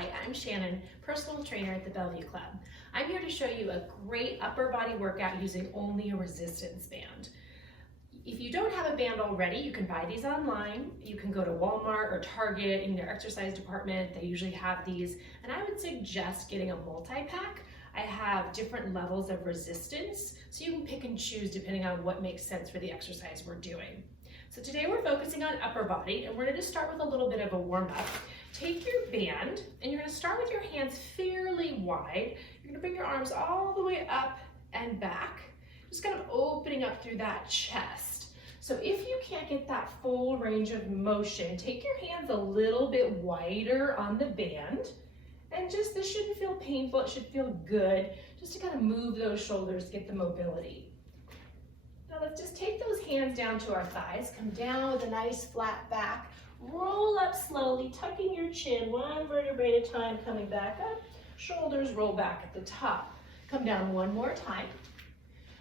Hi, I'm Shannon, personal trainer at the Bellevue Club. I'm here to show you a great upper body workout using only a resistance band. If you don't have a band already, you can buy these online. You can go to Walmart or Target in their exercise department. They usually have these, and I would suggest getting a multi-pack. I have different levels of resistance, so you can pick and choose depending on what makes sense for the exercise we're doing. So today we're focusing on upper body, and we're going to just start with a little bit of a warm-up. Take your band, and you're going to start with your hands fairly wide. You're going to bring your arms all the way up and back, just kind of opening up through that chest. So if you can't get that full range of motion, take your hands a little bit wider on the band, and just, this shouldn't feel painful, it should feel good, just to kind of move those shoulders, get the mobility. Now let's just take those hands down to our thighs, come down with a nice flat back, roll up slowly, tucking your chin, one vertebrae at a time, coming back up, shoulders roll back at the top. Come down one more time.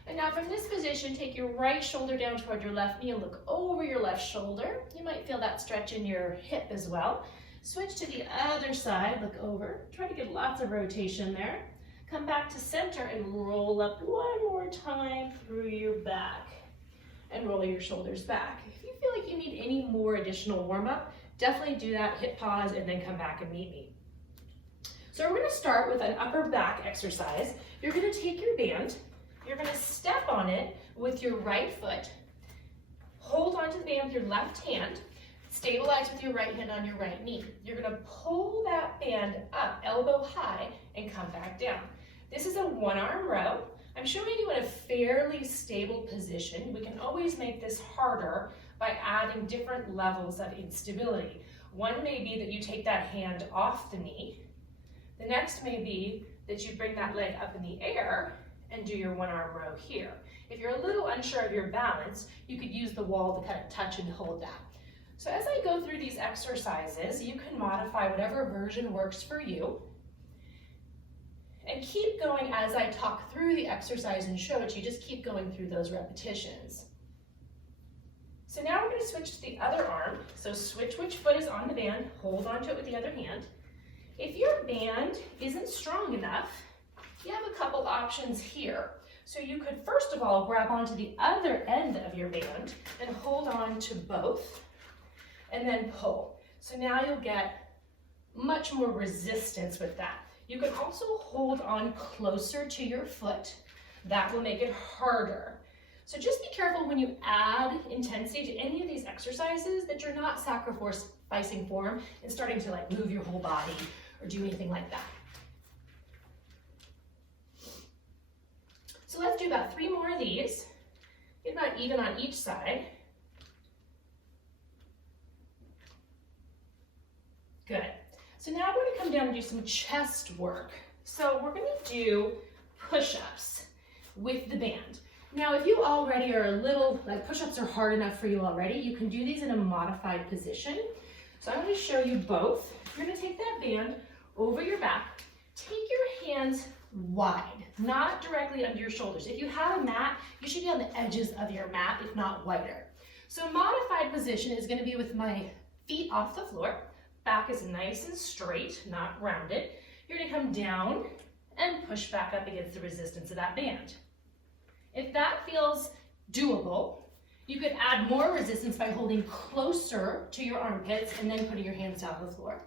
And now from this position, take your right shoulder down toward your left knee and look over your left shoulder. You might feel that stretch in your hip as well. Switch to the other side, look over, try to get lots of rotation there. Come back to center and roll up one more time through your back and roll your shoulders back. If you feel like you need any more additional warm-up, definitely do that, hit pause, and then come back and meet me. So we're gonna start with an upper back exercise. You're gonna take your band, you're gonna step on it with your right foot, hold onto the band with your left hand, stabilize with your right hand on your right knee. You're gonna pull that band up, elbow high, and come back down. This is a one-arm row. I'm showing you in a fairly stable position. We can always make this harder by adding different levels of instability. One may be that you take that hand off the knee. The next may be that you bring that leg up in the air and do your one-arm row here. If you're a little unsure of your balance, you could use the wall to kind of touch and hold that. So as I go through these exercises, you can modify whatever version works for you. And keep going as I talk through the exercise and show it to you. Just keep going through those repetitions. So now we're going to switch to the other arm. So switch which foot is on the band, hold onto it with the other hand. If your band isn't strong enough, you have a couple options here. So you could first of all grab onto the other end of your band and hold on to both and then pull. So now you'll get much more resistance with that. You can also hold on closer to your foot. That will make it harder. So just be careful when you add intensity to any of these exercises that you're not sacrificing form and starting to like move your whole body or do anything like that. So let's do about 3 more of these. Get about even on each side. Good. So now we're going to come down and do some chest work. So we're going to do push-ups with the band. Now if you already are a little, like push-ups are hard enough for you already, you can do these in a modified position. So I'm going to show you both. You're going to take that band over your back, take your hands wide, not directly under your shoulders. If you have a mat, you should be on the edges of your mat, if not wider. So modified position is going to be with my feet off the floor. Back is nice and straight, not rounded. You're going to come down and push back up against the resistance of that band. If that feels doable, you could add more resistance by holding closer to your armpits and then putting your hands down on the floor.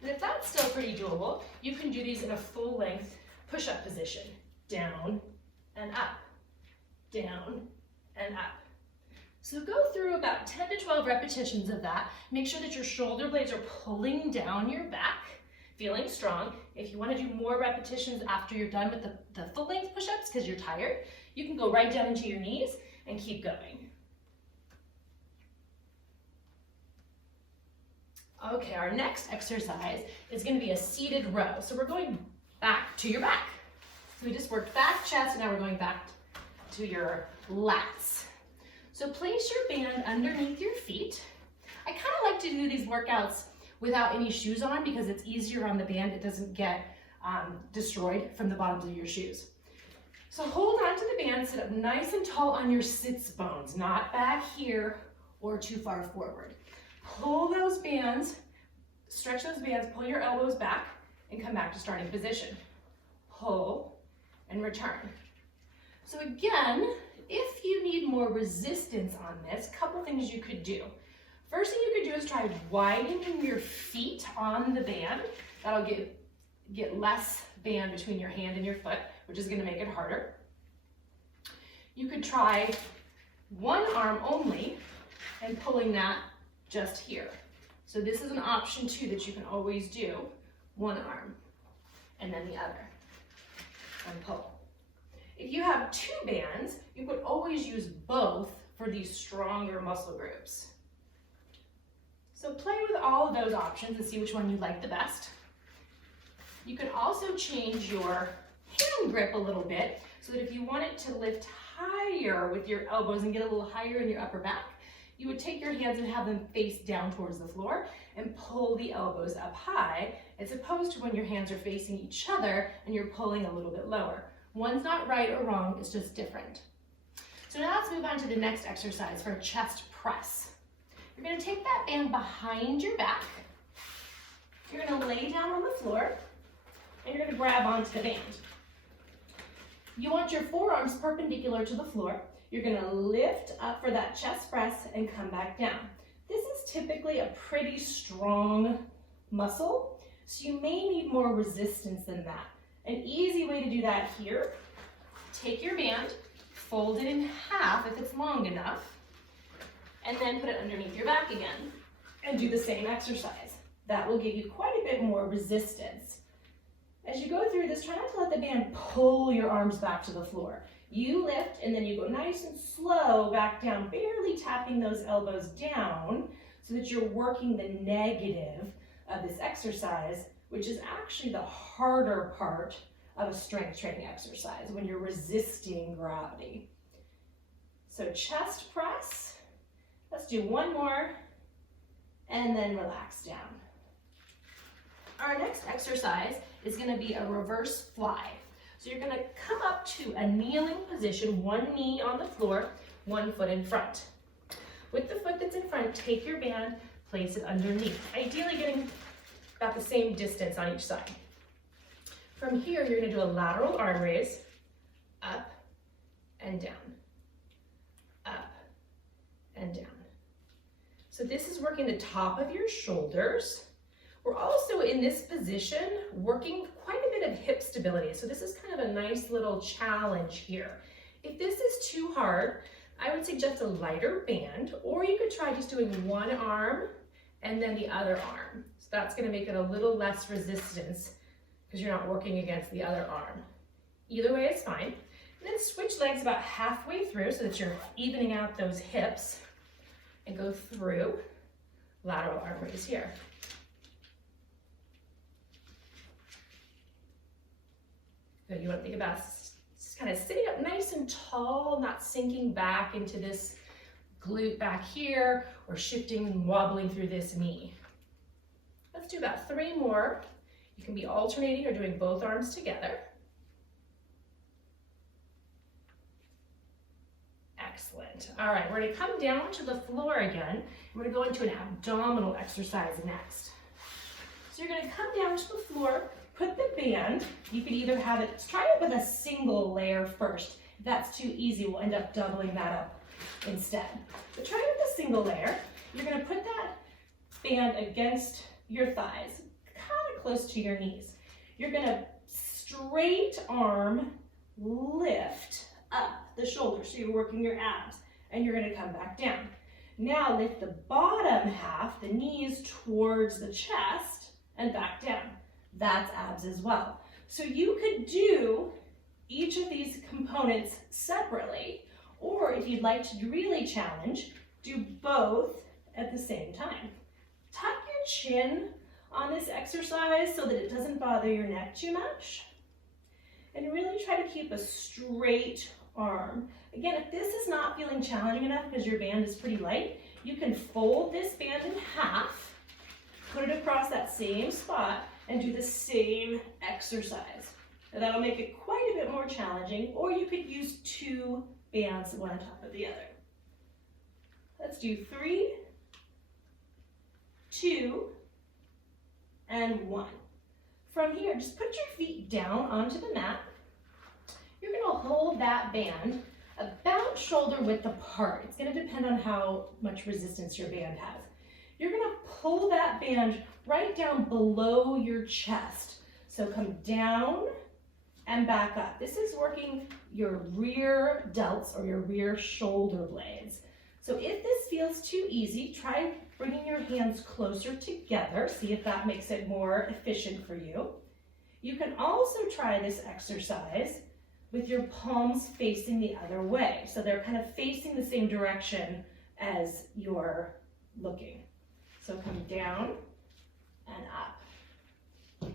And if that's still pretty doable, you can do these in a full length push-up position. Down and up, down and up. So go through about 10 to 12 repetitions of that. Make sure that your shoulder blades are pulling down your back, feeling strong. If you want to do more repetitions after you're done with the full length push-ups because you're tired, you can go right down into your knees and keep going. Okay, our next exercise is going to be a seated row. So we're going back to your back. So we just worked back, chest, and now we're going back to your lats. So place your band underneath your feet. I kind of like to do these workouts without any shoes on because it's easier on the band. It doesn't get destroyed from the bottoms of your shoes. So hold on to the band, sit up nice and tall on your sits bones, not back here or too far forward. Pull those bands, stretch those bands, pull your elbows back, and come back to starting position. Pull and return. So again, if you need more resistance on this, a couple things you could do. First thing you could do is try widening your feet on the band. That'll get less band between your hand and your foot, which is going to make it harder. You could try one arm only and pulling that just here. So this is an option too that you can always do. One arm and then the other and pull. If you have two bands, you could always use both for these stronger muscle groups. So play with all of those options and see which one you like the best. You can also change your hand grip a little bit so that if you want it to lift higher with your elbows and get a little higher in your upper back, you would take your hands and have them face down towards the floor and pull the elbows up high, as opposed to when your hands are facing each other and you're pulling a little bit lower. One's not right or wrong, it's just different. So now let's move on to the next exercise for a chest press. You're going to take that band behind your back. You're going to lay down on the floor and you're going to grab onto the band. You want your forearms perpendicular to the floor. You're going to lift up for that chest press and come back down. This is typically a pretty strong muscle, so you may need more resistance than that. An easy way to do that here, take your band, fold it in half if it's long enough, and then put it underneath your back again and do the same exercise. That will give you quite a bit more resistance. As you go through this, try not to let the band pull your arms back to the floor. You lift and then you go nice and slow back down, barely tapping those elbows down so that you're working the negative of this exercise, which is actually the harder part of a strength training exercise when you're resisting gravity. So chest press, let's do one more and then relax down. Our next exercise is going to be a reverse fly. So you're going to come up to a kneeling position, one knee on the floor, one foot in front. With the foot that's in front, take your band, place it underneath, ideally getting about the same distance on each side. From here, you're going to do a lateral arm raise, up and down, up and down. So this is working the top of your shoulders. We're also in this position working quite a bit of hip stability. So this is kind of a nice little challenge here. If this is too hard, I would suggest a lighter band, or you could try just doing one arm and then the other arm. So that's going to make it a little less resistance because you're not working against the other arm. Either way is fine. And then switch legs about halfway through so that you're evening out those hips and go through lateral arm raise here. Good. You want to think about just kind of sitting up nice and tall, not sinking back into this glute back here or shifting and wobbling through this knee. Let's do about 3 more. You can be alternating or doing both arms together. Excellent. All right, we're going to come down to the floor again. We're going to go into an abdominal exercise next. So you're going to come down to the floor, put the band, you could either have it, try it with a single layer first. If that's too easy, we'll end up doubling that up instead. But try it with a single layer. You're going to put that band against your thighs, kind of close to your knees. You're going to straight arm lift up the shoulder, so you're working your abs, and you're going to come back down. Now lift the bottom half, the knees towards the chest, and back down. That's abs as well. So you could do each of these components separately, or if you'd like to really challenge, do both at the same time. Tuck your chin on this exercise so that it doesn't bother your neck too much. And really try to keep a straight arm. Again, if this is not feeling challenging enough because your band is pretty light, you can fold this band in half, put it across that same spot, and do the same exercise. Now that'll make it quite a bit more challenging, or you could use 2 bands, one on top of the other. Let's do 3, 2, and 1. From here, just put your feet down onto the mat. You're gonna hold that band about shoulder width apart. It's gonna depend on how much resistance your band has. You're gonna pull that band right down below your chest. So come down and back up. This is working your rear delts or your rear shoulder blades. So if this feels too easy, try bringing your hands closer together. See if that makes it more efficient for you. You can also try this exercise with your palms facing the other way. So they're kind of facing the same direction as you're looking. So come down and up.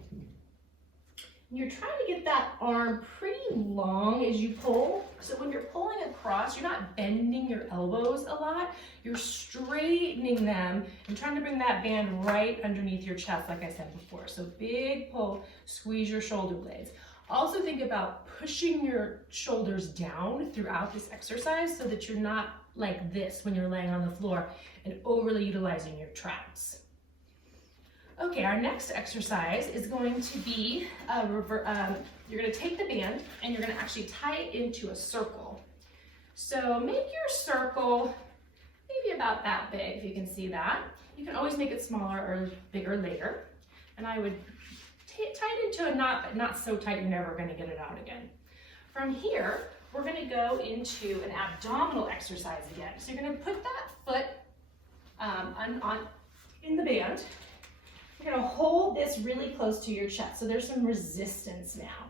You're trying to get that arm pretty long as you pull. So when you're pulling across, you're not bending your elbows a lot. You're straightening them and trying to bring that band right underneath your chest, like I said before. So big pull, squeeze your shoulder blades. Also think about pushing your shoulders down throughout this exercise so that you're not like this when you're laying on the floor and overly utilizing your traps. Okay, our next exercise is going to be you're going to take the band and you're going to actually tie it into a circle. So make your circle maybe about that big, if you can see that. You can always make it smaller or bigger later. And I would tie it into a knot, but not so tight you're never going to get it out again. From here, we're going to go into an abdominal exercise again. So you're going to put that foot in the band. You're going to hold this really close to your chest. So there's some resistance now.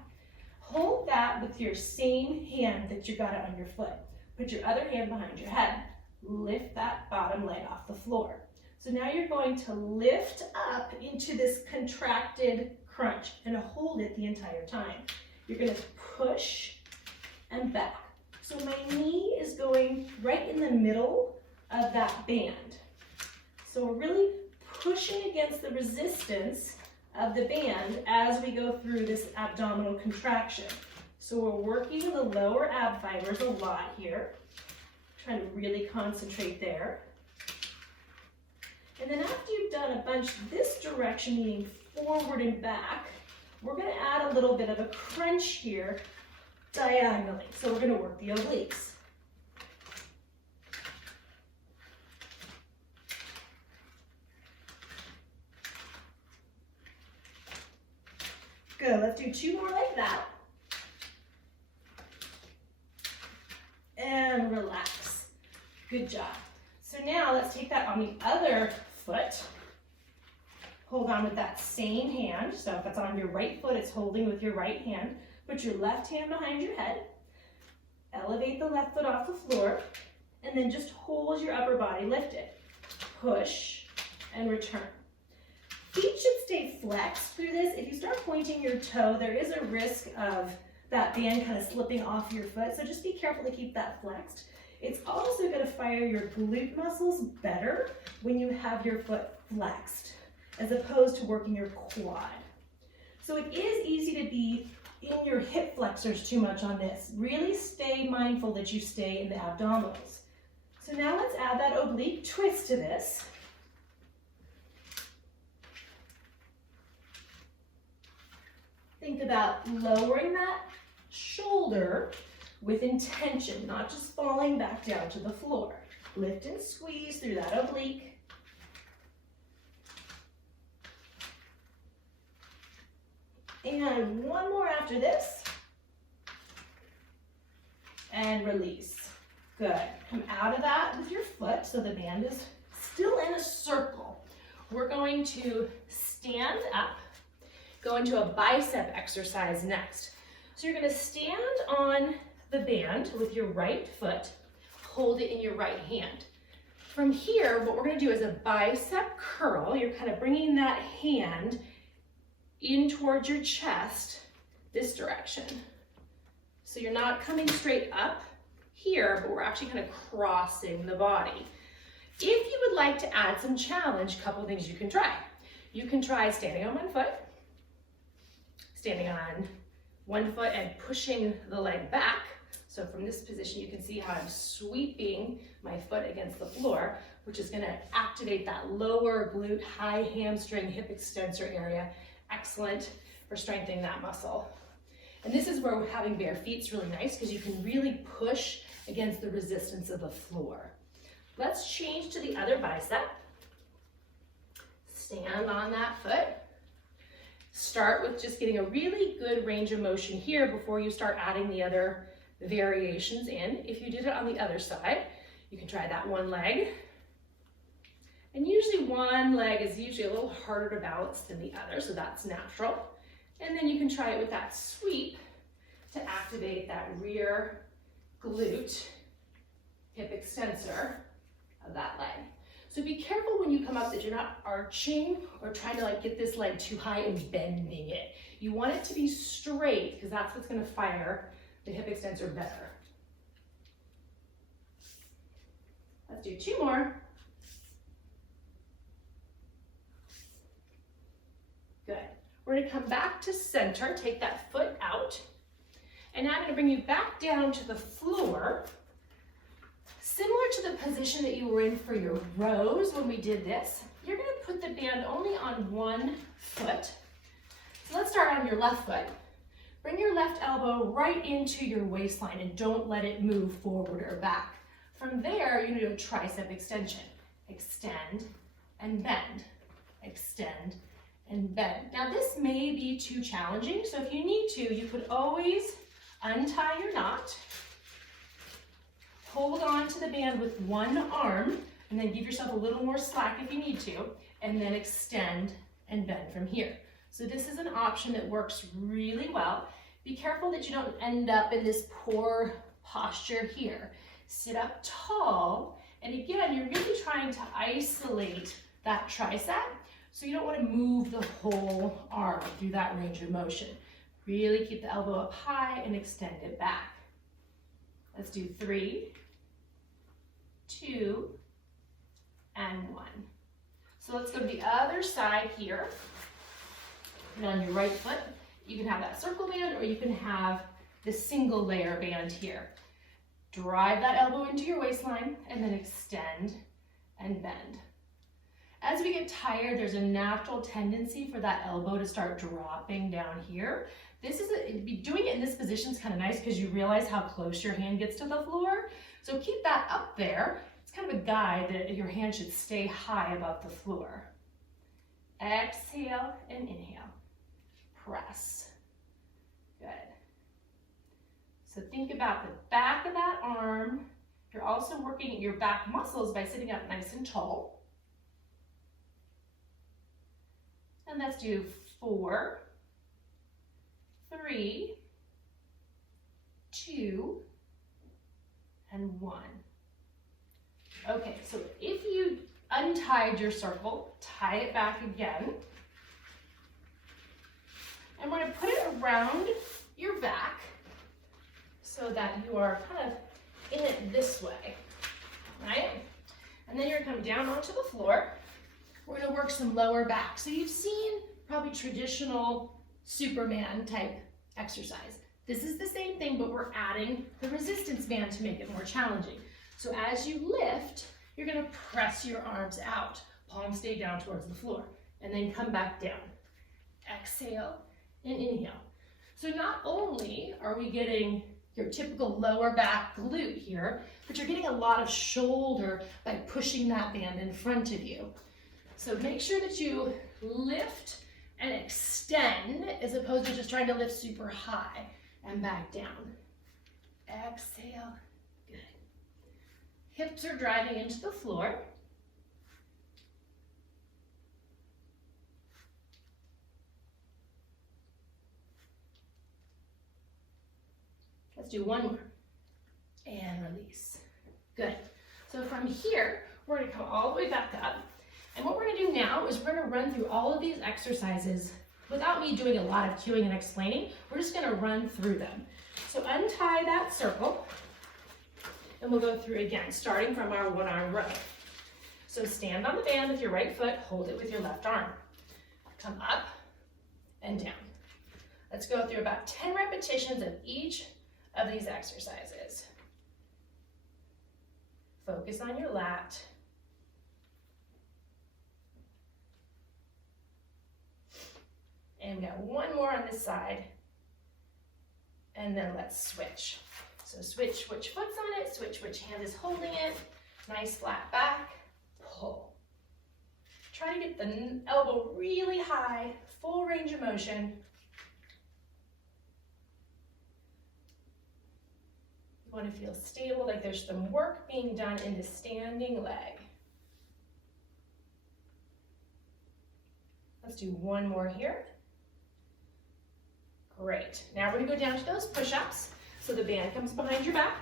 Hold that with your same hand that you got it on your foot. Put your other hand behind your head. Lift that bottom leg off the floor. So now you're going to lift up into this contracted crunch and hold it the entire time. You're going to push and back. So my knee is going right in the middle of that band. So we're really pushing against the resistance of the band as we go through this abdominal contraction. So we're working the lower ab fibers a lot here. Trying to really concentrate there. And then after you've done a bunch this direction, meaning forward and back, we're going to add a little bit of a crunch here diagonally. So we're going to work the obliques. Good, let's do 2 more like that. And relax. Good job. So now let's take that on the other foot. Hold on with that same hand. So if it's on your right foot, it's holding with your right hand. Put your left hand behind your head. Elevate the left foot off the floor. And then just hold your upper body lifted. Push and return. Feet should stay flexed through this. If you start pointing your toe, there is a risk of that band kind of slipping off your foot. So just be careful to keep that flexed. It's also going to fire your glute muscles better when you have your foot flexed, as opposed to working your quad. So it is easy to be in your hip flexors too much on this. Really stay mindful that you stay in the abdominals. So now let's add that oblique twist to this. Think about lowering that shoulder with intention, not just falling back down to the floor. Lift and squeeze through that oblique. And one more after this. And release. Good. Come out of that with your foot so the band is still in a circle. We're going to stand up. Go into a bicep exercise next. So you're going to stand on the band with your right foot, hold it in your right hand. From here, what we're going to do is a bicep curl. You're kind of bringing that hand in towards your chest, this direction. So you're not coming straight up here, but we're actually kind of crossing the body. If you would like to add some challenge, a couple things you can try. You can try standing on one foot, standing on one foot and pushing the leg back. So from this position, you can see how I'm sweeping my foot against the floor, which is going to activate that lower glute, high hamstring, hip extensor area. Excellent for strengthening that muscle. And this is where having bare feet is really nice because you can really push against the resistance of the floor. Let's change to the other bicep. Stand on that foot. Start with just getting a really good range of motion here before you start adding the other variations in. If you did it on the other side, you can try that one leg. And usually one leg is usually a little harder to balance than the other, so that's natural. And then you can try it with that sweep to activate that rear glute hip extensor of that leg. So be careful when you come up that you're not arching or trying to get this leg too high and bending it. You want it to be straight because that's what's going to fire the hip extensor better. Let's do 2 more. Good. We're going to come back to center, take that foot out, and now I'm going to bring you back down to the floor. Similar to the position that you were in for your rows when we did this, you're going to put the band only on one foot. So let's start on your left foot. Bring your left elbow right into your waistline and don't let it move forward or back. From there, you're going to do a tricep extension. Extend and bend. Extend and bend. Now this may be too challenging, so if you need to, you could always untie your knot. Hold on to the band with one arm and then give yourself a little more slack if you need to, and then extend and bend from here. So this is an option that works really well. Be careful that you don't end up in this poor posture here. Sit up tall, and again, you're really trying to isolate that tricep, so you don't want to move the whole arm through that range of motion. Really keep the elbow up high and extend it back. Let's do 3, 2, and 1. So let's go to the other side here. And on your right foot, you can have that circle band or you can have the single layer band here. Drive that elbow into your waistline and then extend and bend. As we get tired, there's a natural tendency for that elbow to start dropping down here. Doing it in this position is kind of nice because you realize how close your hand gets to the floor. So keep that up there. It's kind of a guide that your hand should stay high above the floor. Exhale and inhale. Press. Good. So think about the back of that arm. You're also working your back muscles by sitting up nice and tall. And let's do 4, 3, 2, and 1. Okay, so if you untied your circle, tie it back again. And we're going to put it around your back so that you are kind of in it this way, right? And then you're going to come down onto the floor. We're going to work some lower back. So you've seen probably traditional Superman type exercise. This is the same thing, but we're adding the resistance band to make it more challenging. So as you lift, you're going to press your arms out. Palms stay down towards the floor. And then come back down. Exhale and inhale. So not only are we getting your typical lower back glute here, but you're getting a lot of shoulder by pushing that band in front of you. So make sure that you lift and extend as opposed to just trying to lift super high and back down. Exhale. Good. Hips are driving into the floor. Let's do one more. And release. Good. So from here, we're going to come all the way back up. And what we're going to do now is we're going to run through all of these exercises without me doing a lot of cueing and explaining. We're just going to run through them. So untie that circle, and we'll go through again, starting from our one-arm row. So stand on the band with your right foot, hold it with your left arm. Come up and down. Let's go through about 10 repetitions of each of these exercises. Focus on your lat. And we got one more on this side. And then let's switch. So switch which foot's on it, switch which hand is holding it. Nice flat back, pull. Try to get the elbow really high, full range of motion. You want to feel stable, like there's some work being done in the standing leg. Let's do one more here. Great. Now we're going to go down to those push-ups. So the band comes behind your back.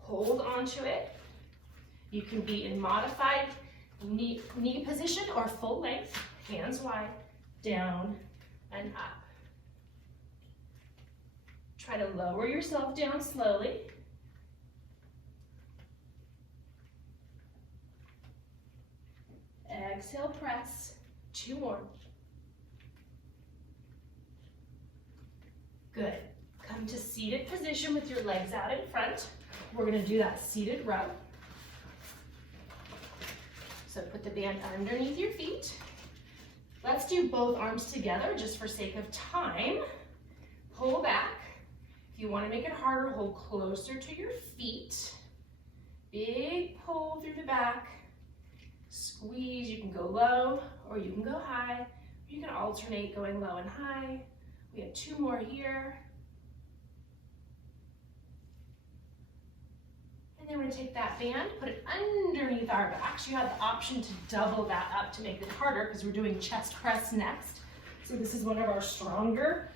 Hold onto it. You can be in modified knee position or full length, hands wide, down and up. Try to lower yourself down slowly. Exhale, press. 2 more. Good. Come to seated position with your legs out in front. We're going to do that seated row. So put the band underneath your feet. Let's do both arms together just for sake of time. Pull back. If you want to make it harder, hold closer to your feet. Big pull through the back. Squeeze. You can go low or you can go high. You can alternate going low and high. We have 2 more here. And then we're going to take that band, put it underneath our backs. You have the option to double that up to make it harder because we're doing chest press next. So this is one of our stronger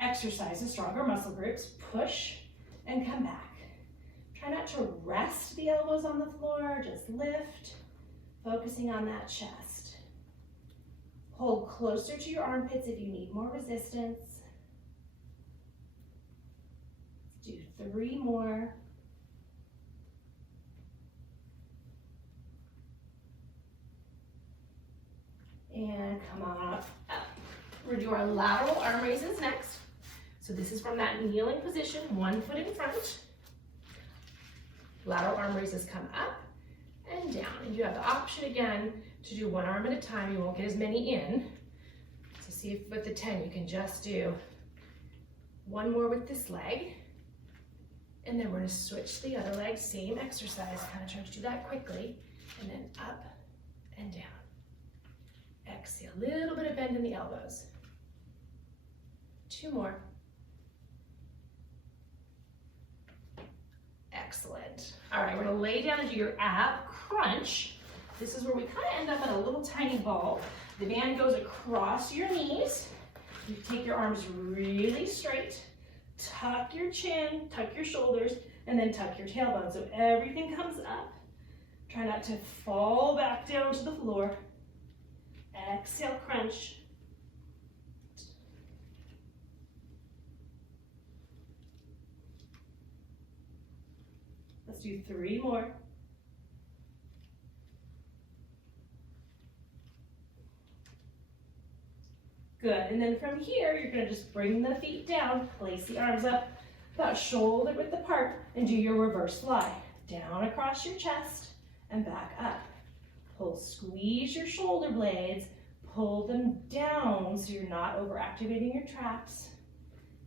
exercises, stronger muscle groups. Push and come back. Try not to rest the elbows on the floor, just lift, focusing on that chest. Hold closer to your armpits if you need more resistance. Do 3 more. And come on up. We're going to do our lateral arm raises next. So this is from that kneeling position, 1 foot in front. Lateral arm raises come up and down. And you have the option again to do 1 arm at a time. You won't get as many in. So see if with the 10 you can just do 1 more with this leg. And then we're going to switch the other leg, same exercise, kind of trying to do that quickly. And then up and down. Exhale, a little bit of bend in the elbows. 2 more. Excellent. All right, we're going to lay down and do your ab crunch. This is where we kind of end up in a little tiny ball. The band goes across your knees. You take your arms really straight. Tuck your chin, tuck your shoulders, and then tuck your tailbone. So everything comes up. Try not to fall back down to the floor. Exhale, crunch. Let's do 3 more. Good, and then from here, you're gonna just bring the feet down, place the arms up, about shoulder width apart, and do your reverse fly. Down across your chest and back up. Pull, squeeze your shoulder blades, pull them down so you're not overactivating your traps.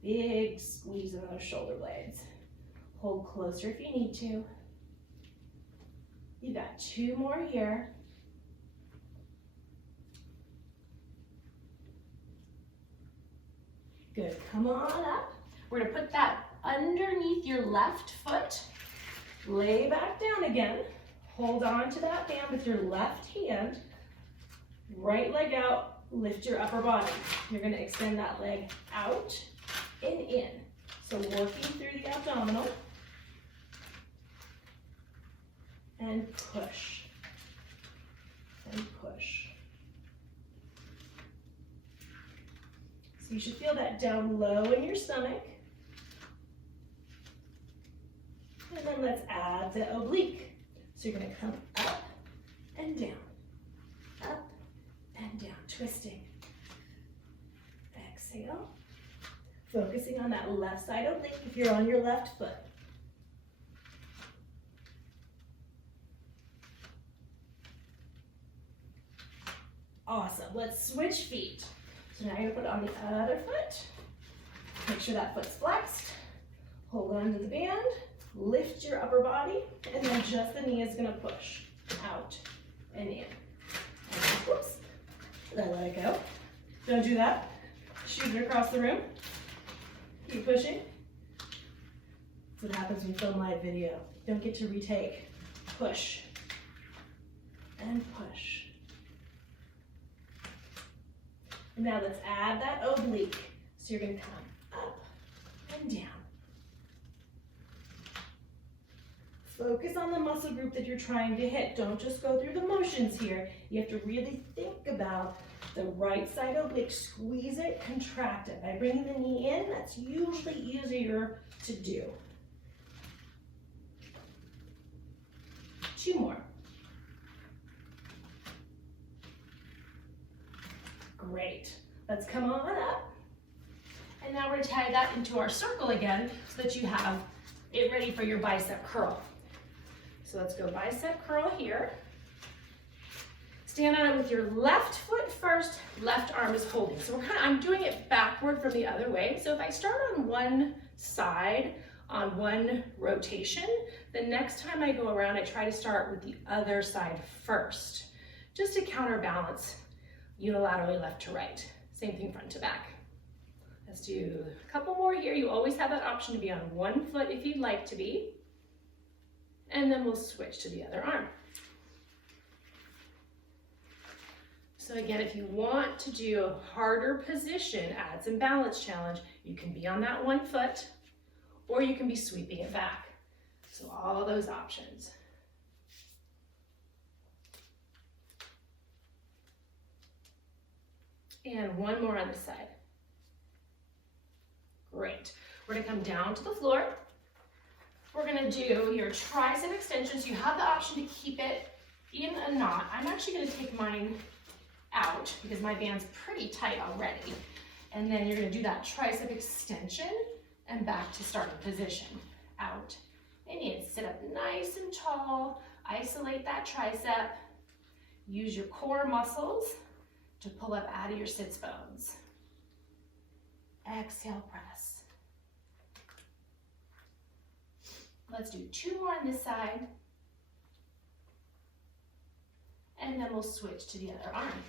Big squeeze on those shoulder blades. Hold closer if you need to. You've got 2 more here. Good, come on up. We're gonna put that underneath your left foot. Lay back down again. Hold on to that band with your left hand. Right leg out, lift your upper body. You're gonna extend that leg out and in. So working through the abdominal. And push. And push. So you should feel that down low in your stomach. And then let's add the oblique. So you're gonna come up and down, up and down, twisting. Exhale. Focusing on that left side oblique if you're on your left foot. Awesome, let's switch feet. So now you're gonna put it on the other foot. Make sure that foot's flexed. Hold on to the band, lift your upper body, and then just the knee is gonna push out and in. And whoops, then let it go. Don't do that. Shoot it across the room. Keep pushing. That's what happens when you film live video. Don't get to retake. Push and push. And now let's add that oblique. So you're gonna come up and down. Focus on the muscle group that you're trying to hit. Don't just go through the motions here. You have to really think about the right side oblique. Squeeze it, contract it. By bringing the knee in, that's usually easier to do. 2 more. Great. Let's come on up. And now we're going to tie that into our circle again so that you have it ready for your bicep curl. So let's go bicep curl here. Stand on it with your left foot first, left arm is holding. So I'm doing it backward from the other way. So if I start on one side, on one rotation, the next time I go around, I try to start with the other side first, just to counterbalance unilaterally left to right. Same thing front to back. Let's do a couple more here. You always have that option to be on one foot if you'd like to be. And then we'll switch to the other arm. So again, if you want to do a harder position, abs and balance challenge, you can be on that one foot, or you can be sweeping it back. So all those options. And one more on this side. Great. We're gonna come down to the floor. We're gonna do your tricep extensions. You have the option to keep it in a knot. I'm actually gonna take mine out because my band's pretty tight already. And then you're gonna do that tricep extension and back to starting position. Out and in. Sit up nice and tall. Isolate that tricep. Use your core muscles to pull up out of your sits bones. Exhale, press. Let's do 2 more on this side. And then we'll switch to the other arm.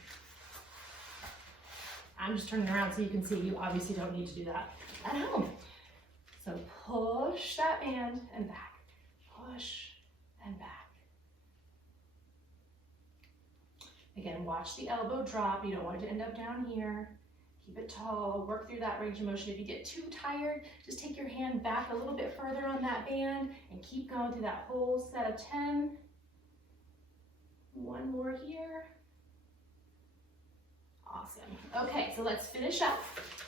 I'm just turning around so you can see. You obviously don't need to do that at home. So push that band and back. Push and back. Again, watch the elbow drop. You don't want it to end up down here. Keep it tall, work through that range of motion. If you get too tired, just take your hand back a little bit further on that band and keep going through that whole set of 10. 1 more here. Awesome. Okay, so let's finish up.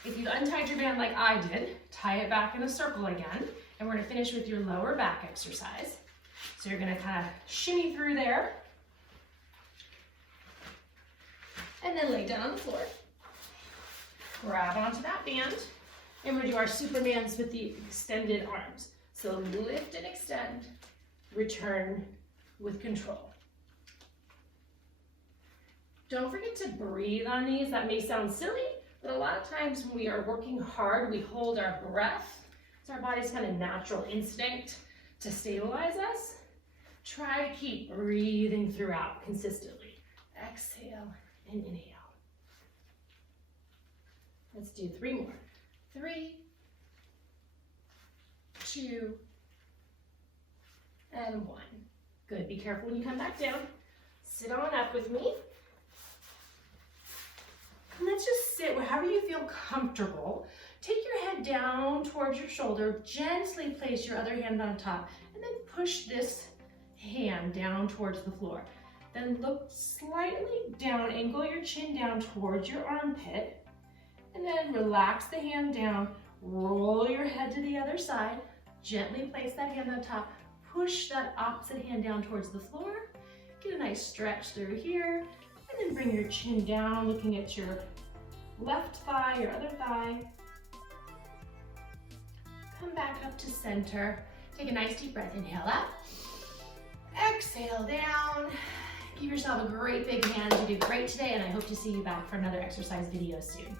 If you untied your band like I did, tie it back in a circle again, and we're gonna finish with your lower back exercise. So you're gonna kind of shimmy through there, and then lay down on the floor. Grab onto that band, and we're gonna do our Supermans with the extended arms. So lift and extend, return with control. Don't forget to breathe on these. That may sound silly, but a lot of times when we are working hard, we hold our breath. It's our body's kind of natural instinct to stabilize us. Try to keep breathing throughout consistently. Exhale and inhale. Let's do 3 more. 3, 2, and 1. Good, be careful when you come back down. Sit on up with me. And let's just sit wherever you feel comfortable. Take your head down towards your shoulder. Gently place your other hand on top. And then push this hand down towards the floor. Then look slightly down. Angle your chin down towards your armpit. And then relax the hand down. Roll your head to the other side. Gently place that hand on top. Push that opposite hand down towards the floor. Get a nice stretch through here. And then bring your chin down, looking at your left thigh, your other thigh. Come back up to center. Take a nice deep breath. Inhale up. Exhale down. Give yourself a great big hand. You did great today, and I hope to see you back for another exercise video soon.